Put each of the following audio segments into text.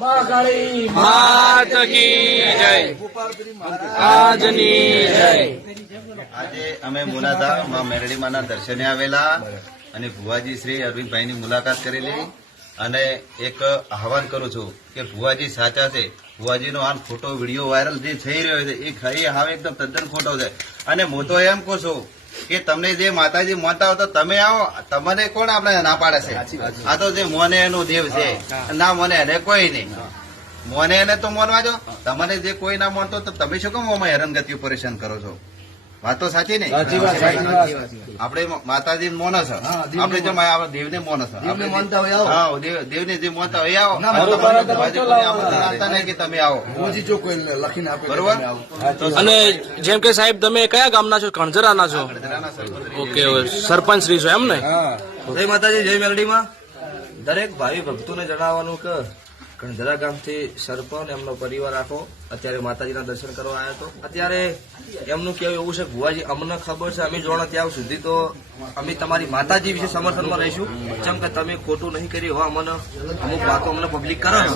મહાકાળી માત કી જય. આજની જય. આજે અમે મુલાદા માં મેરડીમાના દર્શને આવેલા અને ભુવાજી શ્રી અરવિંદભાઈની મુલાકાત કરેલી અને એક આહવાન કરું છું કે ભુવાજી સાચા છે. ભુવાજીનો આ ખોટો વિડીયો વાયરલ જે થઈ રહ્યો છે એ હવે એકદમ તદ્દન ખોટો છે. અને હું તો એમ કહું છું કે તમને જે માતાજી માનતા હો તો તમે આવો. તમને કોણ આપણે ના પાડે છે? આ તો જે મોને એનો દેવ છે, ના મોને એને કોઈ નહીં. મોને એને તો મોનવા જો. તમને જે કોઈ ના માનતો તો તમે શું કેમ આમાં હેરાનગતિઓ પરેશાન કરો છો? વાત તો સાચી ને? આપણે માતાજી મોનો છે, આપણે જો દેવને મોનો છે. હા, દેવને જે માનતા હોય આવો. માનતા નહીં કે તમે આવો, બરોબર? અને જેમ કે સાહેબ તમે કયા ગામના છો? કણઝરાના છો? ઓકે, સરપંચ શ્રી છો એમ ને? જય માતાજી, જય મેલડીમાં. દરેક ભાવિ ભક્તોને જણાવવાનું કે કણઝરા ગામથી સરપંચ એમનો પરિવાર આખો અત્યારે માતાજીના દર્શન કરવા આવ્યો હતો. અત્યારે એમનું કહેવું એવું છે, ભુવાજી અમને ખબર છે, અમે જોડો ત્યાં સુધી તો અમે તમારી માતાજી વિશે સમર્થનમાં રહીશું. જેમ કે તમે ખોટું નહીં કર્યું હોય, અમને અમુક વાતો અમને પબ્લિક કરે છે.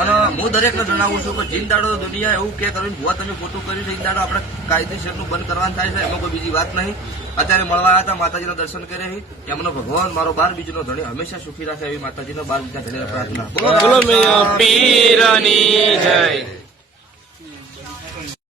અને હું દરેકને જણાવું છું કે જીન દાડો દુનિયા એવું કે કરીને ભુવા તમે ખોટું કર્યું છે, એ દાડો આપણે કાયદેસરનું બંધ કરવાનું થાય છે. એમાં કોઈ બીજી વાત નહીં. અત્યારે મળવા આવ્યા હતા, માતાજીના દર્શન કરે છે. એમનો ભગવાન મારો 12 બીજનો ધણી હંમેશા સુખી રાખે એવી માતાજીનો 12 બીજના ધણીને પ્રાર્થના. બોલો પીરની જય.